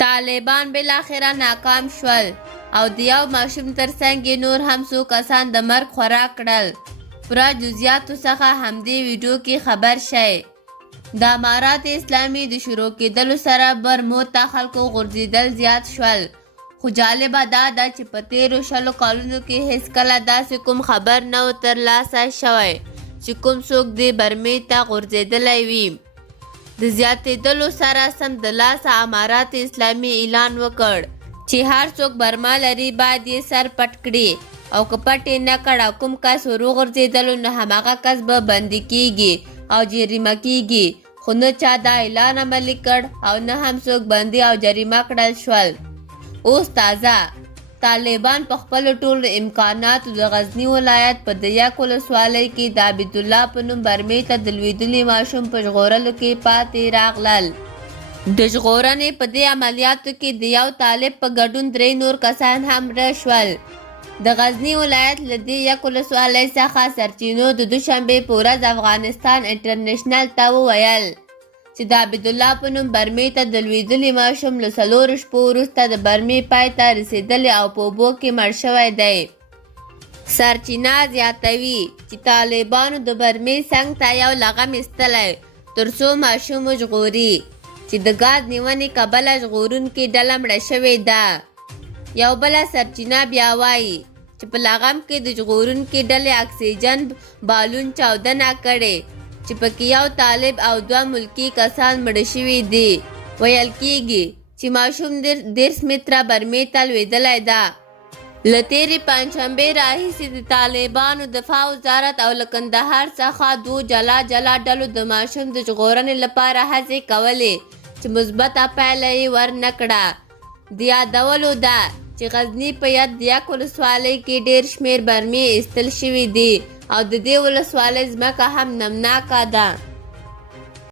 طالبان بالاخره ناکام شول او د یو ماشوم ترڅنګ یې نور هم څو کسان د مرګ خورا کړل. پوره جزئیاتو څخه همدې ویډیو کې خبر شئ. د امارات اسلامي د شروع کېدلو سره برمو ته خلکو غورځېدل زیات شول. خو جالبه دا ده چې په تېرو 20 کالونو کې هیڅکله داسې کوم خبر نه و ترلاسه شوی چې کوم څوک دې برمې ته غورځېدلی وي. د زیاتېدلو سره سمدلاسه امارات اسلامي اعلان وکړ چې هر څوک برما لري باید یې سر پټ کړي او که پټ یې نه کړ او کوم کس ور وغورځېدلو نو هماغه کس به بندي کیږي او جریمه کیږي. خو نه چا دا اعلان عملي کړ او نه هم څوک بندي او جریمه کړل شول. اوس تازه طالبان په خپلو ټولو امکاناتو د غزني ولایت په دیک ولسوالۍ کې د عبیدالله په نوم برمې ته د لوېدلي ماشوم په ژغورلو کې پاتې راغلل. د ژغورنې په دې عملیاتو کې د یو طالب په ګډون 3 نور کسان هم مړه شول. د غزني ولایت له دې یک ولسوالۍ څخه سرچینو د دوشنبې په ورځ افغانستان انټرنیشنل ته وویل چې د عبیدالله په نوم برمې ته د لوېدلي ماشوم له 4 شپو وروسته د برمې پای ته رسېدلی او په اوبو کې مړ شوی دی. سرچینه زیاتوي چې طالبانو د برمې څنګ ته یو لغم ایستلی تر څو ماشوم وژغوري چې د ګاز نیونې کبله ژغورونکې ډله مړه شوې ده. یو بله سرچینه بیا وایي چې په لغم کې د ژغورونکې ډلې اکسیجن بالون چاودنه کړې چې پکې یو طالب او 2 ملکي کسان مړه شوي دي. ویل کېږي چې ماشوم 10 متره برمې ته لوېدلی ده. له تېرې پنجشنبې راهیسې د طالبانو دفاع وزارت او له کندهار څخه 2 جلا جلا ډلو د ماشوم د ژغورنې لپاره هڅې کولې چې مثبته پایله یې ورنه کړه. د یادولو ده چې غزني په ید د یک ولسوالۍ کې ډېر شمېر برمې ایستل شوي دي او د دې ولسوالۍ ځمکه هم نمناکه ده.